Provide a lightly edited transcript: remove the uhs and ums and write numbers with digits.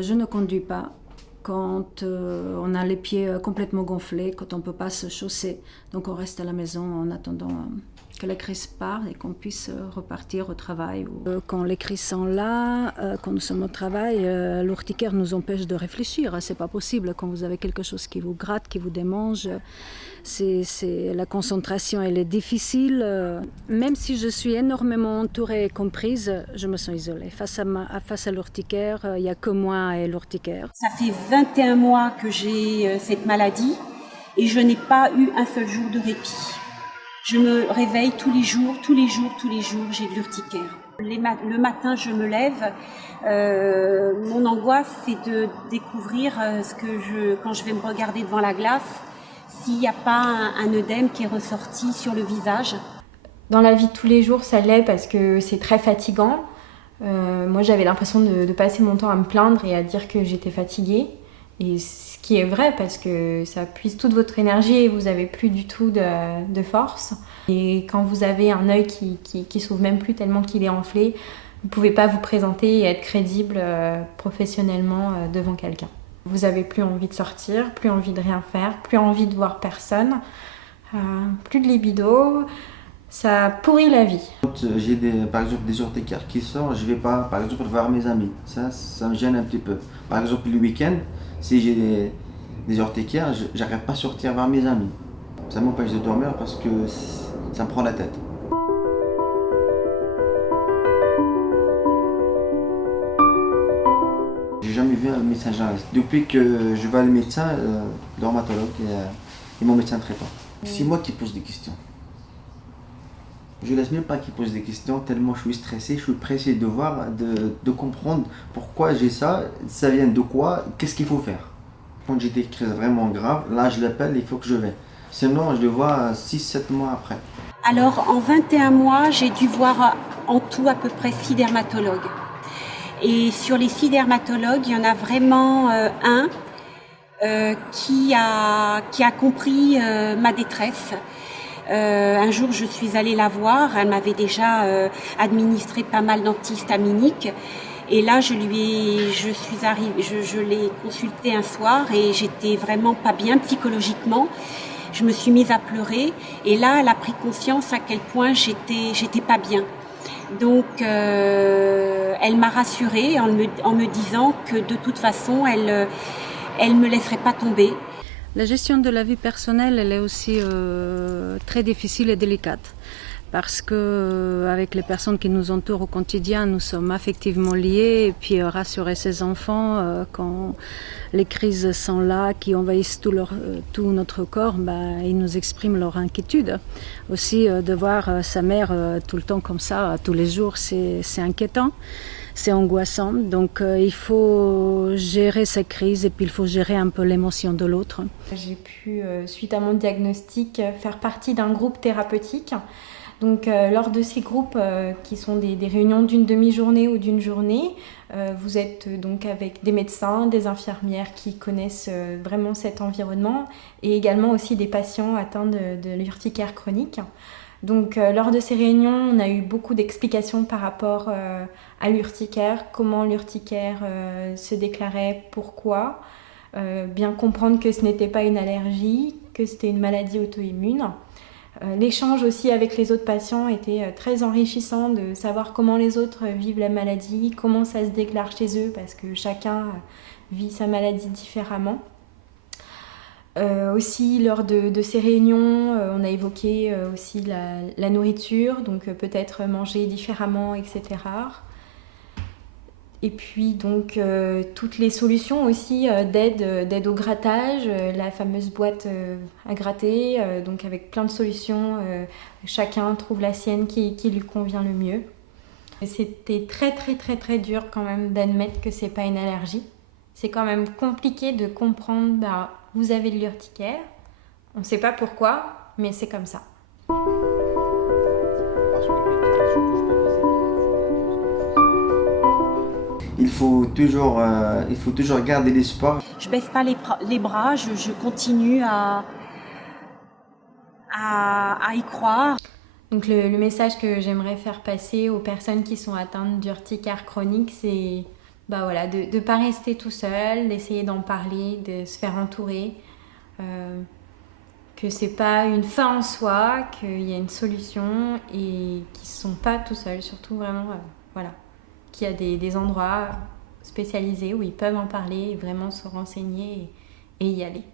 je ne conduis pas quand on a les pieds complètement gonflés, quand on ne peut pas se chausser. Donc on reste à la maison en attendant que la crise parte et qu'on puisse repartir au travail. Quand les crises sont là, quand nous sommes au travail, l'urticaire nous empêche de réfléchir. C'est pas possible quand vous avez quelque chose qui vous gratte, qui vous démange. La concentration, elle est difficile. Même si je suis énormément entourée et comprise, je me sens isolée. Face à l'urticaire, il n'y a que moi et l'urticaire. Ça fait 21 mois que j'ai cette maladie et je n'ai pas eu un seul jour de répit. Je me réveille tous les jours, j'ai de l'urticaire. Le matin, je me lève. Mon angoisse, c'est de découvrir quand je vais me regarder devant la glace, s'il n'y a pas un œdème qui est ressorti sur le visage. Dans la vie de tous les jours, ça l'est parce que c'est très fatigant. Moi, j'avais l'impression de passer mon temps à me plaindre et à dire que j'étais fatiguée. Et ce qui est vrai parce que ça puise toute votre énergie et vous n'avez plus du tout de force. Et quand vous avez un œil qui s'ouvre même plus tellement qu'il est enflé, vous ne pouvez pas vous présenter et être crédible professionnellement devant quelqu'un. Vous n'avez plus envie de sortir, plus envie de rien faire, plus envie de voir personne, plus de libido. Ça pourrit la vie. Quand j'ai par exemple des urticaires qui sortent, je ne vais pas par exemple voir mes amis. Ça me gêne un petit peu. Par exemple le week-end, si j'ai des urticaires, je n'arrive pas à sortir voir mes amis. Ça m'empêche de dormir parce que ça me prend la tête. J'ai jamais vu un médecin généraliste. Depuis que je vais à le médecin, dermatologue et mon médecin traitant. C'est moi qui pose des questions. Je laisse même pas qu'il pose des questions tellement je suis stressé, je suis pressé de voir, de comprendre pourquoi j'ai ça, ça vient de quoi, qu'est-ce qu'il faut faire. Quand j'ai des crises vraiment graves, là je l'appelle, il faut que je vais. Sinon je le vois 6-7 mois après. Alors en 21 mois, j'ai dû voir en tout à peu près 6 dermatologues. Et sur les 6 dermatologues, il y en a vraiment un qui a compris ma détresse. Un jour, je suis allée la voir. Elle m'avait déjà administré pas mal d'antihistaminiques. Et là, je l'ai consultée un soir et j'étais vraiment pas bien psychologiquement. Je me suis mise à pleurer et là, elle a pris conscience à quel point j'étais pas bien. Donc, elle m'a rassurée en me disant que de toute façon, elle me laisserait pas tomber. La gestion de la vie personnelle, elle est aussi très difficile et délicate parce que avec les personnes qui nous entourent au quotidien, nous sommes affectivement liés et puis rassurer ses enfants quand les crises sont là, qui envahissent tout notre corps, ils nous expriment leur inquiétude. Aussi de voir sa mère tout le temps comme ça, tous les jours, c'est inquiétant. C'est angoissant, donc il faut gérer ces crises et puis il faut gérer un peu l'émotion de l'autre. J'ai pu, suite à mon diagnostic, faire partie d'un groupe thérapeutique. Donc lors de ces groupes qui sont des réunions d'une demi-journée ou d'une journée, vous êtes donc avec des médecins, des infirmières qui connaissent vraiment cet environnement et également aussi des patients atteints de l'urticaire chronique. Donc lors de ces réunions, on a eu beaucoup d'explications par rapport à l'urticaire, comment l'urticaire se déclarait, pourquoi, bien comprendre que ce n'était pas une allergie, que c'était une maladie auto-immune. L'échange aussi avec les autres patients était très enrichissant de savoir comment les autres vivent la maladie, comment ça se déclare chez eux, parce que chacun vit sa maladie différemment. Aussi lors de ces réunions, on a évoqué aussi la nourriture, donc peut-être manger différemment, etc. Et puis donc toutes les solutions aussi d'aide au grattage, la fameuse boîte à gratter, donc avec plein de solutions, chacun trouve la sienne qui lui convient le mieux. Et c'était très très très très dur quand même d'admettre que c'est pas une allergie. C'est quand même compliqué de comprendre, vous avez de l'urticaire, on ne sait pas pourquoi, mais c'est comme ça. Il faut toujours garder l'espoir. Je baisse pas les bras, je continue à y croire. Donc le message que j'aimerais faire passer aux personnes qui sont atteintes d'urticaire chronique, c'est bah voilà, de ne pas rester tout seul, d'essayer d'en parler, de se faire entourer, que c'est pas une fin en soi, qu'il y a une solution et qu'ils ne sont pas tout seuls, surtout vraiment, voilà, qu'il y a des endroits spécialisés où ils peuvent en parler et vraiment se renseigner et y aller.